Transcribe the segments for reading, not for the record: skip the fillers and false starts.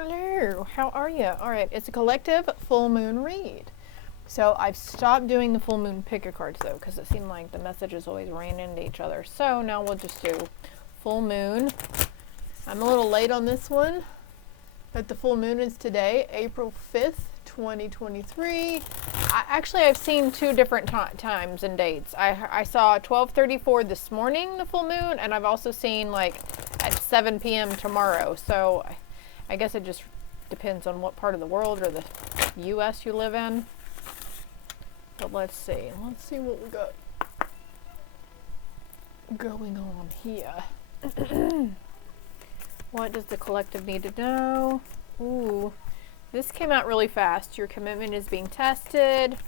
Hello, how are you? All right, it's a collective full moon read. So I've stopped doing the full moon pick a cards though, because it seemed like the messages always ran into each other. So now we'll just do full moon. I'm a little late on this one, but the full moon is today, April 5th, 2023. I've seen two different times and dates. I saw 12:34 this morning, the full moon, and I've also seen like at 7 p.m. tomorrow. So I guess it just depends on what part of the world or the U.S. you live in. But let's see. Let's see what we got going on here. What does the collective need to know? Ooh, this came out really fast. Your commitment is being tested.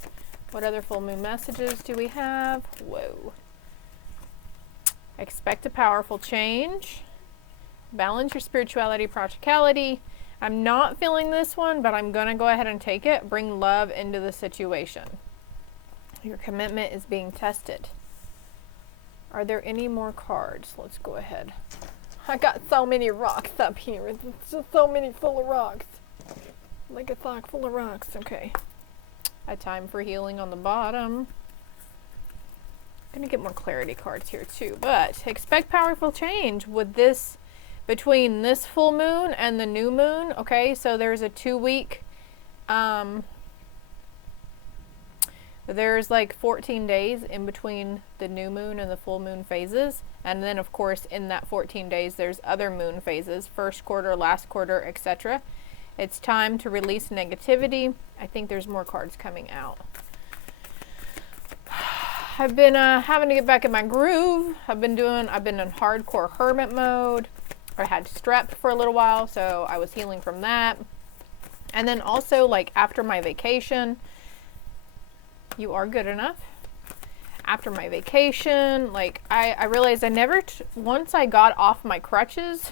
What other full moon messages do we have? Whoa. Expect a powerful change. Balance your spirituality, practicality. I'm not feeling this one, but I'm going to go ahead and take it. Bring love into the situation. Your commitment is being tested. Are there any more cards? Let's go ahead. I got so many rocks up here. It's just so many full of rocks. Like a sock full of rocks. Okay. A time for healing on the bottom. I'm going to get more clarity cards here too. But expect powerful change with this. Between this full moon and the new moon, okay, so there's a 2-week, there's like 14 days in between the new moon and the full moon phases. And then, of course, in that 14 days, there's other moon phases, first quarter, last quarter, etc. It's time to release negativity. I think there's more cards coming out. I've been having to get back in my groove. I've been in hardcore hermit mode. I had strep for a little while, so I was healing from that. And then also, like, after my vacation, you are good enough. After my vacation, like, I realized once I got off my crutches,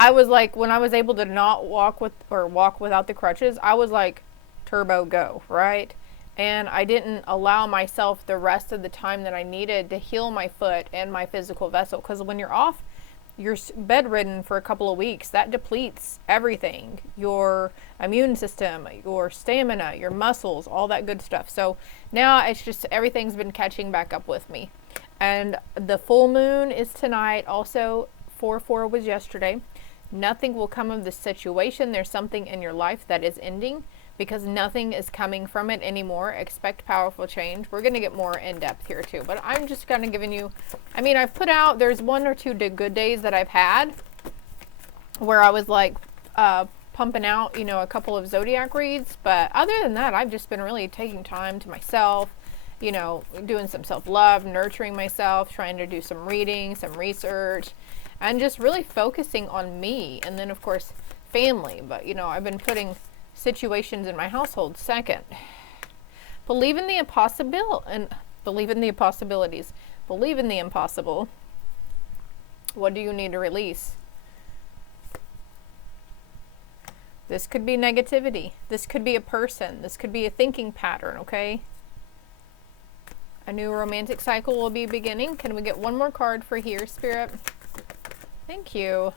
I was like, when I was able to not walk without the crutches, I was like, turbo go, right? And I didn't allow myself the rest of the time that I needed to heal my foot and my physical vessel. Because when you're off, you're bedridden for a couple of weeks, that depletes everything, your immune system, your stamina, your muscles, all that good stuff. So now it's just everything's been catching back up with me. And the full moon is tonight. Also 4/4 was yesterday. Nothing will come of this situation. There's something in your life that is ending because nothing is coming from it anymore. Expect powerful change. We're going to get more in depth here too, but I'm just kind of giving you, I mean, I've put out, there's 1 or 2 good days that I've had where I was like pumping out, you know, a couple of zodiac reads, but other than that, I've just been really taking time to myself, you know, doing some self-love, nurturing myself, trying to do some reading, some research, and just really focusing on me. And then of course family, but you know, I've been putting situations in my household second. Believe in the impossible and believe in the possibilities. Believe in the impossible. What do you need to release? This could be negativity. This could be a person. This could be a thinking pattern, okay? A new romantic cycle will be beginning. Can we get one more card for here, Spirit? Thank you.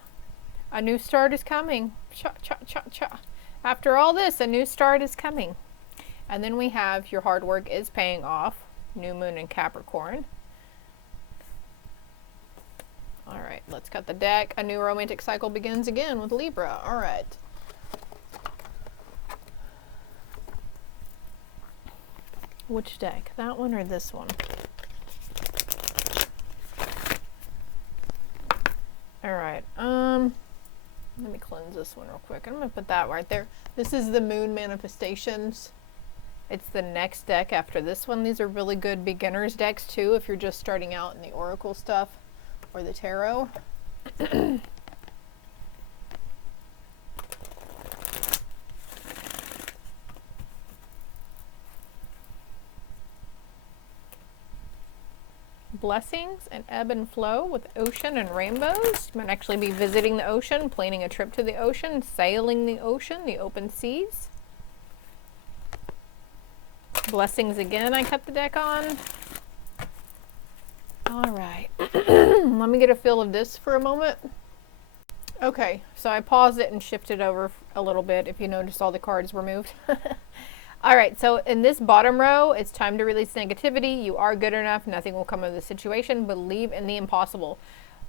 A new start is coming. Cha, cha, cha, cha. After all this, a new start is coming. And then we have your hard work is paying off. New moon in Capricorn. All right, let's cut the deck. A new romantic cycle begins again with Libra. All right. Which deck? That one or this one? All right. Let me cleanse this one real quick. I'm going to put that right there. This is the Moon Manifestations. It's the next deck after this one. These are really good beginners decks too if you're just starting out in the Oracle stuff or the Tarot. Blessings and ebb and flow with ocean and rainbows. You might actually be visiting the ocean, planning a trip to the ocean, sailing the ocean, the open seas. Blessings again, I cut the deck on. All right. Let me get a feel of this for a moment. Okay, so I paused it and shifted over a little bit if you noticed all the cards were moved. All right, so in this bottom row, it's time to release negativity. You are good enough. Nothing will come of the situation. Believe in the impossible.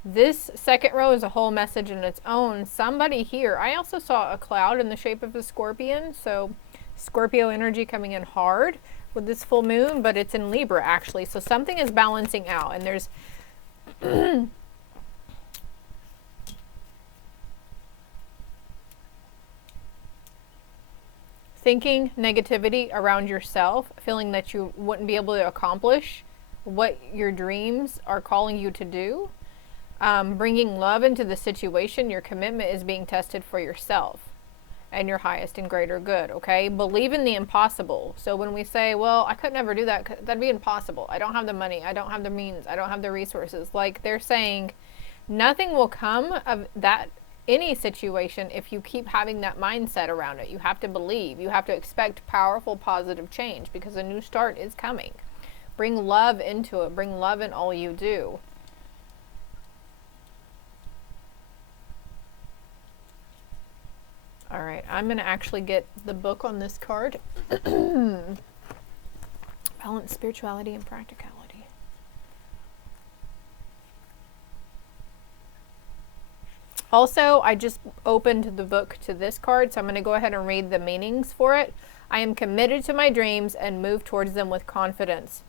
This second row is a whole message in its own. Somebody here, I also saw a cloud in the shape of a scorpion. So Scorpio energy coming in hard with this full moon, but it's in Libra actually. So something is balancing out, and there's thinking negativity around yourself, feeling that you wouldn't be able to accomplish what your dreams are calling you to do. Bringing love into the situation, your commitment is being tested for yourself and your highest and greater good, okay? Believe in the impossible. So when we say, well, I could never do that, that'd be impossible. I don't have the money. I don't have the means. I don't have the resources. Like they're saying, nothing will come of that, any situation, if you keep having that mindset around it. You have to believe. You have to expect powerful, positive change because a new start is coming. Bring love into it. Bring love in all you do. All right, I'm going to actually get the book on this card. Balance, spirituality, and practicality. Also, I just opened the book to this card, so I'm going to go ahead and read the meanings for it. I am committed to my dreams and move towards them with confidence.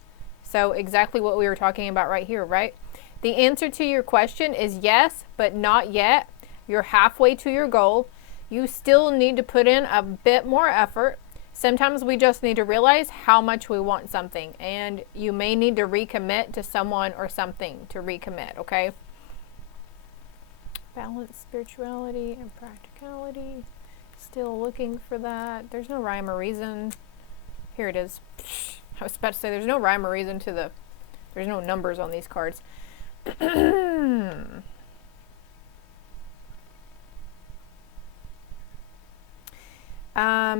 So exactly what we were talking about right here, right? The answer to your question is yes, but not yet. You're halfway to your goal. You still need to put in a bit more effort. Sometimes we just need to realize how much we want something, and you may need to recommit to someone or something to recommit, okay? Balance, spirituality, and practicality. Still looking for that. There's no rhyme or reason. Here it is. I was about to say there's no rhyme or reason to the, there's no numbers on these cards.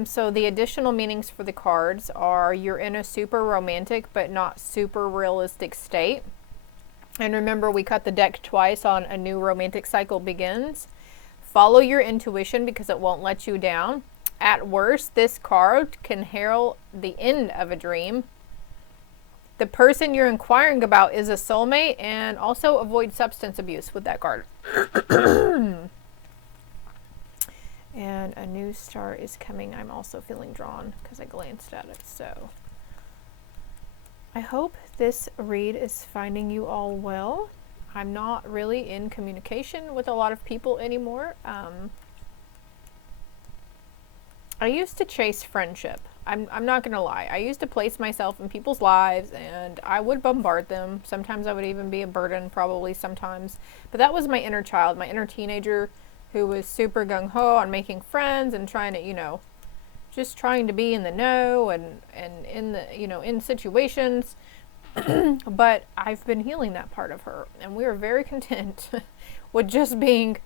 So the additional meanings for the cards are you're in a super romantic but not super realistic state. And remember, we cut the deck twice on a new romantic cycle begins. Follow your intuition because it won't let you down. At worst, this card can herald the end of a dream. The person you're inquiring about is a soulmate, and also avoid substance abuse with that card. And a new start is coming. I'm also feeling drawn because I glanced at it. So I hope this read is finding you all well. I'm not really in communication with a lot of people anymore. I used to chase friendship. I'm not gonna lie. I used to place myself in people's lives and I would bombard them. Sometimes I would even be a burden, probably sometimes. But that was my inner child, my inner teenager who was super gung-ho on making friends and trying to, you know, just trying to be in the know and in the, you know, in situations. But I've been healing that part of her, and we are very content with just being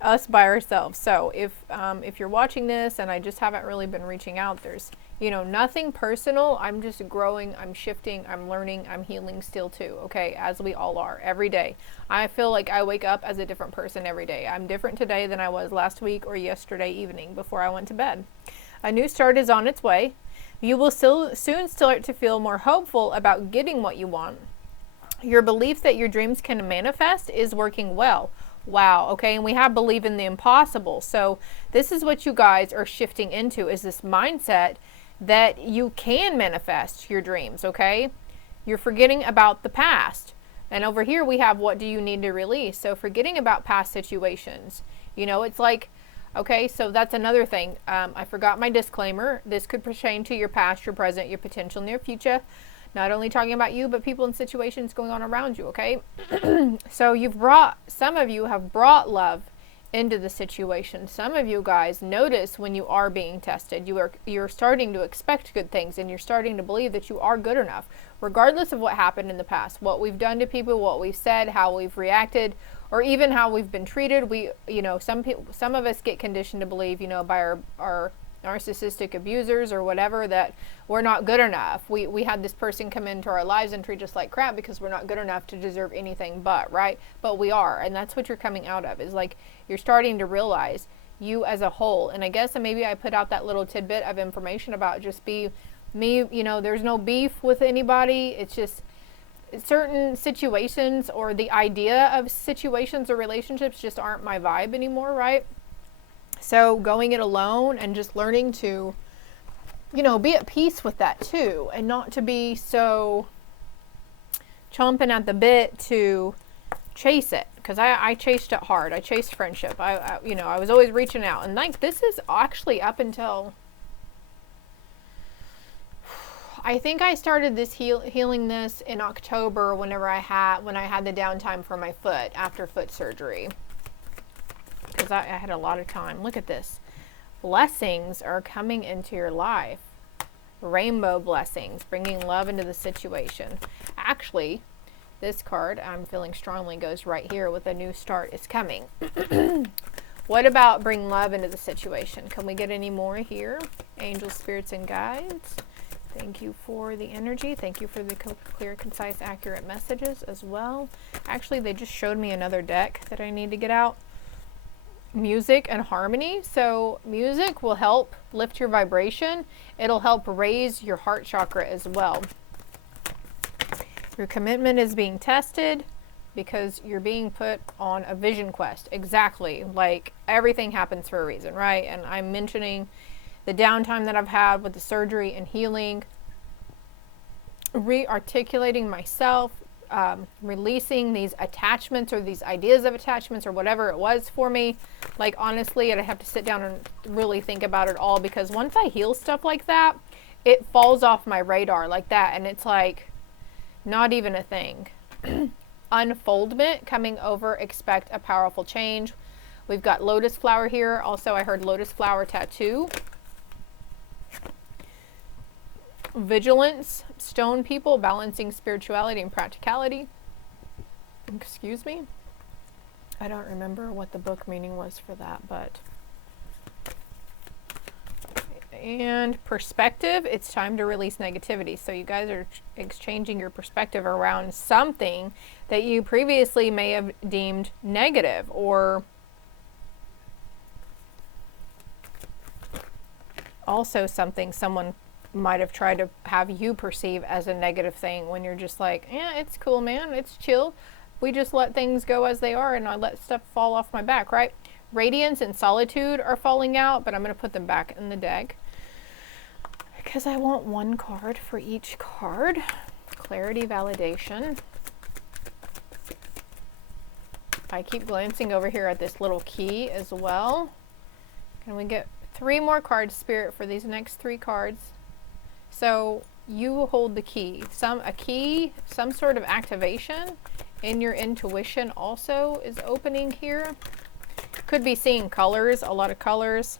us by ourselves. So if you're watching this and I just haven't really been reaching out, there's, you know, nothing personal. I'm just growing, I'm shifting, I'm learning, I'm healing still too, okay, as we all are every day. I feel like I wake up as a different person every day. I'm different today than I was last week or yesterday evening before I went to bed. A new start is on its way. You will soon start to feel more hopeful about getting what you want. Your belief that your dreams can manifest is working well. Wow, okay, and we have believe in the impossible. So this is what you guys are shifting into, is this mindset that you can manifest your dreams, okay? You're forgetting about the past. And over here we have what do you need to release? So forgetting about past situations. You know, it's like, okay, so that's another thing. I forgot my disclaimer. This could pertain to your past, your present, your potential near future. Not only talking about you, but people and situations going on around you, okay? So some of you have brought love into the situation. Some of you guys notice when you are being tested. You're starting to expect good things, and you're starting to believe that you are good enough, regardless of what happened in the past, what we've done to people, what we've said, how we've reacted, or even how we've been treated. We, you know, some of us get conditioned to believe, you know, by our narcissistic abusers or whatever, that we're not good enough. We had this person come into our lives and treat us like crap because we're not good enough to deserve anything but, right? But we are, and that's what you're coming out of, is like you're starting to realize you as a whole. And I guess maybe I put out that little tidbit of information about just be me, you know, there's no beef with anybody. It's just certain situations, or the idea of situations or relationships just aren't my vibe anymore, right? So going it alone and just learning to, you know, be at peace with that too, and not to be so chomping at the bit to chase it, because I chased it hard. I chased friendship. You know, I was always reaching out, and like this is actually up until I think I started this healing this in October, when I had the downtime for my foot after foot surgery, because I had a lot of time. Look at this. Blessings are coming into your life. Rainbow blessings, bringing love into the situation. Actually, this card, I'm feeling strongly, goes right here with a new start is coming. What about bring love into the situation? Can we get any more here? Angels, spirits, and guides. Thank you for the energy. Thank you for the clear, concise, accurate messages as well. Actually, they just showed me another deck that I need to get out. Music and harmony. So music will help lift your vibration. It'll help raise your heart chakra as well. Your commitment is being tested because you're being put on a vision quest. Exactly. Like everything happens for a reason, right? And I'm mentioning the downtime that I've had with the surgery and healing, re-articulating myself, releasing these attachments or these ideas of attachments or whatever it was for me. Like honestly, I'd have to sit down and really think about it all, because once I heal stuff like that, it falls off my radar like that, and it's like not even a thing. Unfoldment coming over, expect a powerful change. We've got lotus flower here. Also, I heard lotus flower tattoo. Vigilance, stone people, balancing spirituality and practicality. Excuse me. I don't remember what the book meaning was for that, but. And perspective, it's time to release negativity. So you guys are exchanging your perspective around something that you previously may have deemed negative, or also something someone might have tried to have you perceive as a negative thing, when you're just like, yeah, it's cool, man, it's chill. We just let things go as they are, and I let stuff fall off my back, right? Radiance and solitude are falling out, but I'm going to put them back in the deck because I want one card for each card. Clarity, validation. I keep glancing over here at this little key as well. Can we get 3 more cards, Spirit, for these next 3 cards? So you hold the key. Some sort of activation in your intuition also is opening here. Could be seeing colors, a lot of colors.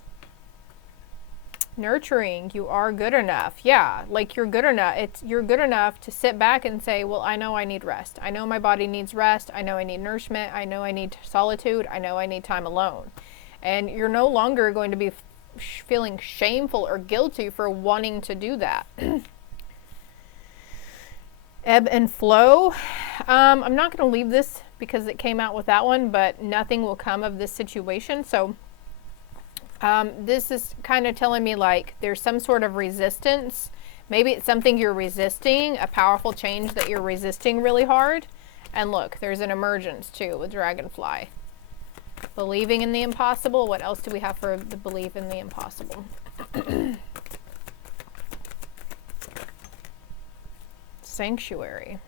Nurturing, you are good enough. Yeah, like you're good enough. You're good enough to sit back and say, well, I know I need rest. I know my body needs rest. I know I need nourishment. I know I need solitude. I know I need time alone. And you're no longer going to be feeling shameful or guilty for wanting to do that. Ebb and flow. I'm not going to leave this because it came out with that one, but nothing will come of this situation. So this is kind of telling me like there's some sort of resistance. Maybe it's something you're resisting, a powerful change that you're resisting really hard. And look, there's an emergence too with dragonfly. Believing in the impossible. What else do we have for the belief in the impossible? Sanctuary.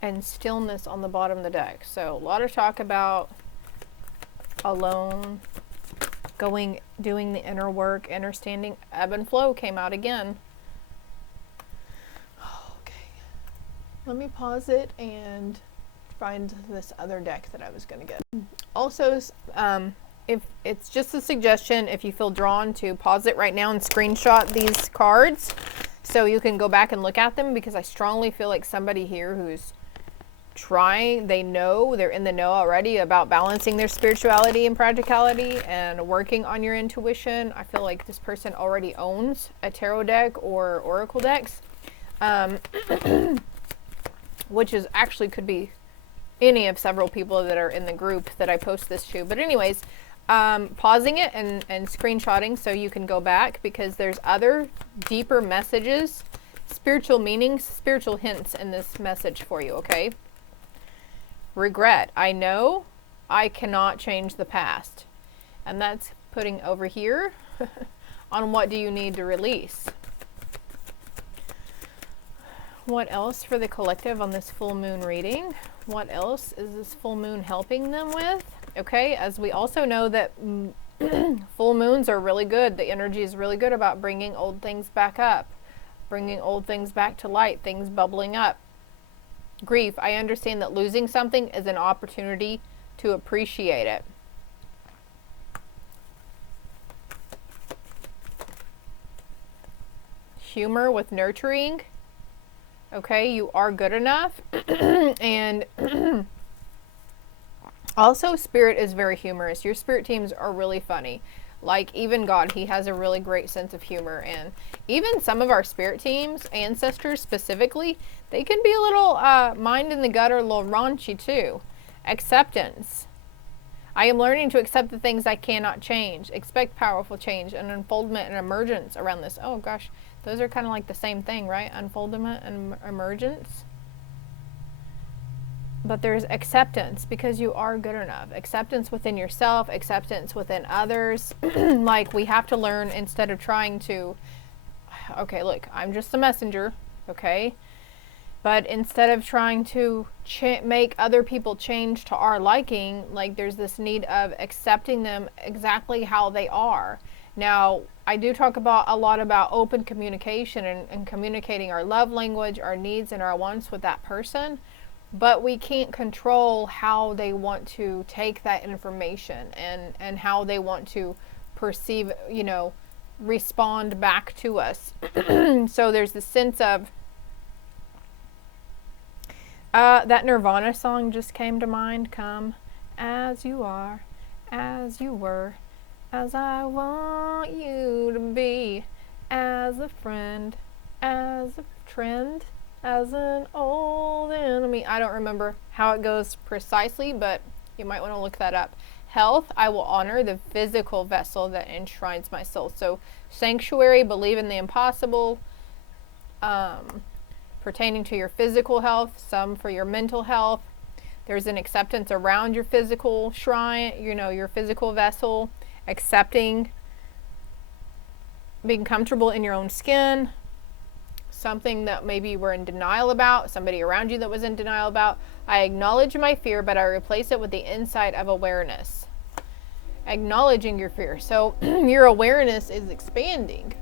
And stillness on the bottom of the deck. So a lot of talk about alone, doing the inner work, understanding. Ebb and flow came out again. Okay. Let me pause it and find this other deck that I was going to get. Also, if it's just a suggestion, if you feel drawn to pause it right now and screenshot these cards so you can go back and look at them, because I strongly feel like somebody here who's they know, they're in the know already about balancing their spirituality and practicality and working on your intuition. I feel like this person already owns a tarot deck or oracle decks, which is actually could be any of several people that are in the group that I post this to. But anyways, pausing it and screenshotting so you can go back, because there's other deeper messages, spiritual meanings, spiritual hints in this message for you, okay? Regret. I know I cannot change the past. And that's putting over here on what do you need to release. What else for the collective on this full moon reading? What else is this full moon helping them with? Okay, as we also know that full moons are really good. The energy is really good about bringing old things back up, bringing old things back to light, things bubbling up. Grief. I understand that losing something is an opportunity to appreciate it. Humor with nurturing. Okay, you are good enough. And also, spirit is very humorous. Your spirit teams are really funny. Like even God, he has a really great sense of humor. And even some of our spirit teams, ancestors specifically, they can be a little mind in the gutter, a little raunchy too. Acceptance. I am learning to accept the things I cannot change. Expect powerful change and unfoldment and emergence around this. Oh gosh, those are kind of like the same thing, right? Unfoldment and emergence. But there's acceptance because you are good enough. Acceptance within yourself, acceptance within others. Like we have to learn, instead of trying to, okay, look, I'm just the messenger, okay? But instead of trying to make other people change to our liking, like there's this need of accepting them exactly how they are. Now, I do talk a lot about open communication and communicating our love language, our needs, and our wants with that person. But we can't control how they want to take that information and how they want to perceive, you know, respond back to us. So there's the sense of, that Nirvana song just came to mind. Come as you are, as you were, as I want you to be, as a friend, as a trend, as an old enemy. I don't remember how it goes precisely, but you might want to look that up. Health. I will honor the physical vessel that enshrines my soul. So sanctuary, believe in the impossible, pertaining to your physical health, some for your mental health. There's an acceptance around your physical shrine, you know, your physical vessel, accepting, being comfortable in your own skin, something that maybe you were in denial about, somebody around you that was in denial about. I acknowledge my fear, but I replace it with the insight of awareness. Acknowledging your fear. So your awareness is expanding.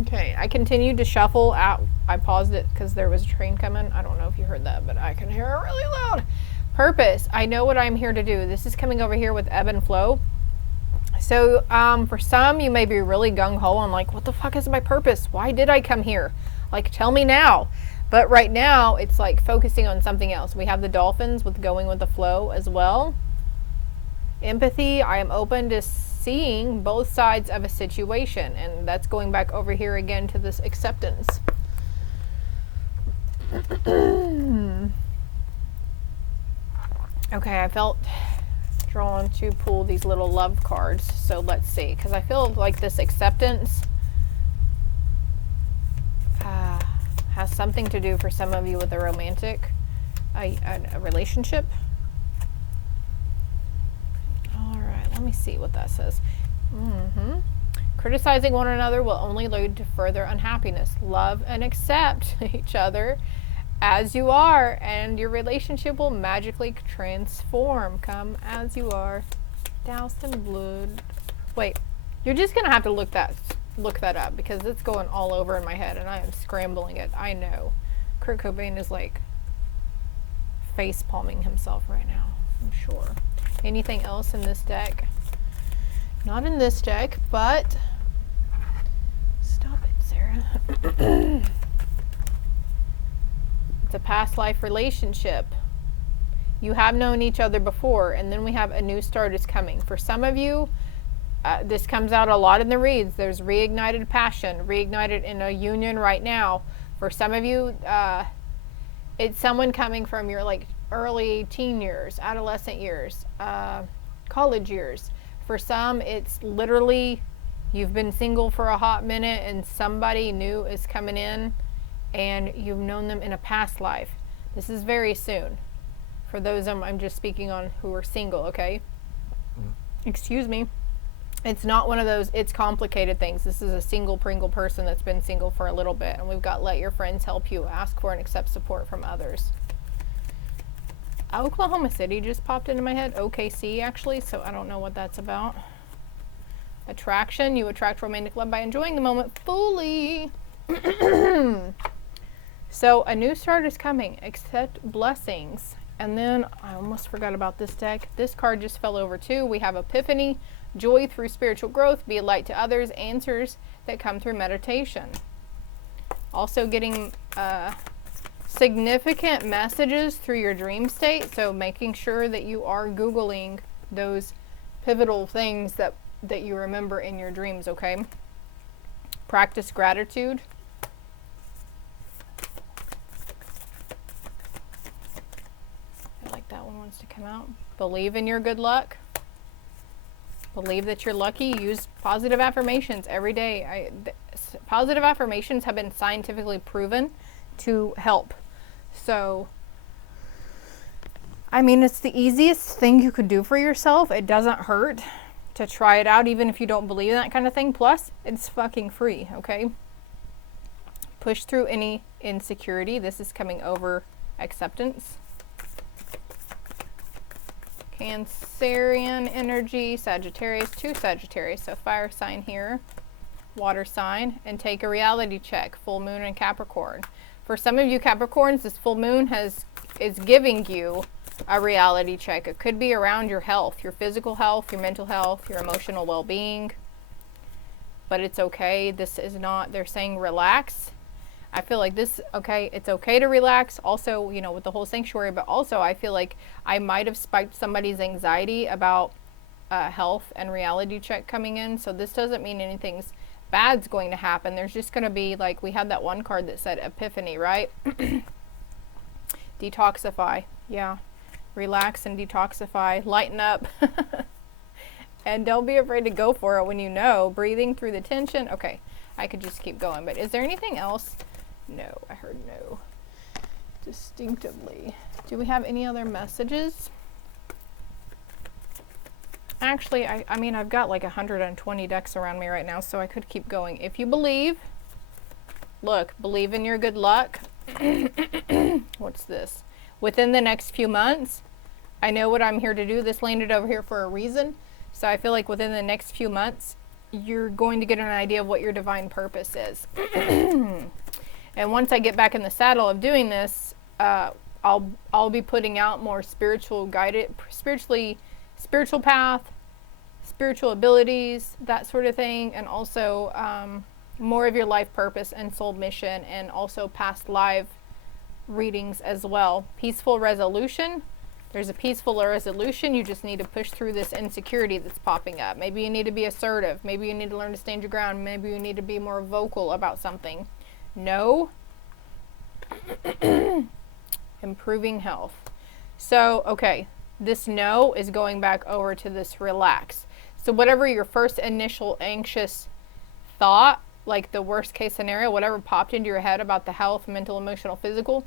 Okay, I continued to shuffle out. I paused it because there was a train coming. I don't know if you heard that, but I can hear it really loud. Purpose. I know what I'm here to do. This is coming over here with ebb and flow. So for some, you may be really gung-ho on like, what the fuck is my purpose? Why did I come here? Like, tell me now. But right now, it's like focusing on something else. We have the dolphins with going with the flow as well. Empathy. I am open to seeing both sides of a situation. And that's going back over here again to this acceptance. Okay, I felt drawn to pull these little love cards. So let's see. Because I feel like this acceptance has something to do for some of you with a romantic a relationship. All right, let me see what that says. Criticizing one another will only lead to further unhappiness. Love and accept each other as you are, and your relationship will magically transform. Come as you are, doused in blood. Wait, you're just gonna have to look that up because it's going all over in my head and I am scrambling it. I know. Kurt Cobain is like face palming himself right now, I'm sure. Anything else in this deck? Not in this deck, but stop it, Sarah. It's a past life relationship. You have known each other before, and then we have a new start is coming. For some of you, this comes out a lot in the reads. There's reignited passion, reignited in a union right now. For some of you, it's someone coming from your like early teen years, adolescent years, college years. For some, it's literally you've been single for a hot minute and somebody new is coming in and you've known them in a past life. This is very soon. For those I'm just speaking on who are single, okay? Excuse me. It's not one of those, it's complicated things. This is a single Pringle person that's been single for a little bit. And we've got let your friends help you, ask for and accept support from others. Oklahoma City just popped into my head. OKC, actually, so I don't know what that's about. Attraction. You attract romantic love by enjoying the moment fully. So a new start is coming. Accept blessings. And then I almost forgot about this deck. This card just fell over too. We have Epiphany, joy through spiritual growth, be a light to others, answers that come through meditation. Also getting significant messages through your dream state. So making sure that you are Googling those pivotal things that you remember in your dreams, okay? Practice gratitude. That one wants to come out. Believe in your good luck. Believe that you're lucky. Use positive affirmations every day. Positive affirmations have been scientifically proven to help. So, I mean, it's the easiest thing you could do for yourself. It doesn't hurt to try it out, even if you don't believe in that kind of thing. Plus, it's fucking free, okay? Push through any insecurity. This is coming over acceptance. Cancerian energy, Sagittarius, 2 Sagittarius, so fire sign here, water sign, and take a reality check, full moon in Capricorn. For some of you Capricorns, this full moon is giving you a reality check. It could be around your health, your physical health, your mental health, your emotional well-being, but it's okay. This is not, they're saying relax. I feel like this, okay, it's okay to relax. Also, you know, with the whole sanctuary, but also I feel like I might have spiked somebody's anxiety about health and reality check coming in. So this doesn't mean anything's bad's going to happen. There's just going to be, like, we had that one card that said Epiphany, right? Detoxify. Yeah. Relax and detoxify. Lighten up. And don't be afraid to go for it when you know. Breathing through the tension. Okay. I could just keep going. But is there anything else? No. I heard no. Distinctively. Do we have any other messages? Actually, I mean, I've got like 120 decks around me right now, so I could keep going. If you believe, look, believe in your good luck. What's this? Within the next few months, I know what I'm here to do. This landed over here for a reason. So I feel like within the next few months, you're going to get an idea of what your divine purpose is. And once I get back in the saddle of doing this, I'll be putting out more spiritual guided, spiritual path, spiritual abilities, that sort of thing, and also more of your life purpose and soul mission, and also past live readings as well. Peaceful resolution. There's a peaceful resolution. You just need to push through this insecurity that's popping up. Maybe you need to be assertive. Maybe you need to learn to stand your ground. Maybe you need to be more vocal about something. No. Improving health. So, okay. This no is going back over to this relax. So whatever your first initial anxious thought, like the worst case scenario, whatever popped into your head about the health, mental, emotional, physical,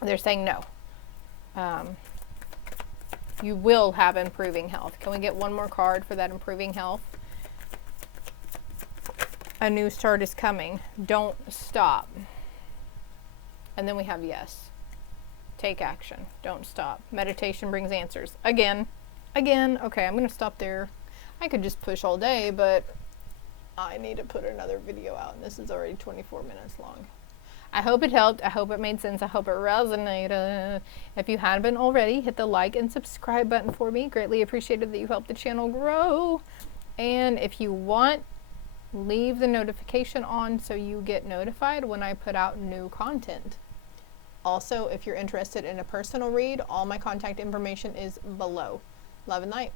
they're saying no. You will have improving health. Can we get one more card for that improving health? A new start is coming. Don't stop. And then we have yes. Take action. Don't stop. Meditation brings answers. Again. Okay, I'm going to stop there. I could just push all day, but I need to put another video out, and this is already 24 minutes long. I hope it helped. I hope it made sense. I hope it resonated. If you haven't already, hit the like and subscribe button for me. Greatly appreciated that you helped the channel grow. And if you want, leave the notification on so you get notified when I put out new content. Also, if you're interested in a personal read, all my contact information is below. Love and light.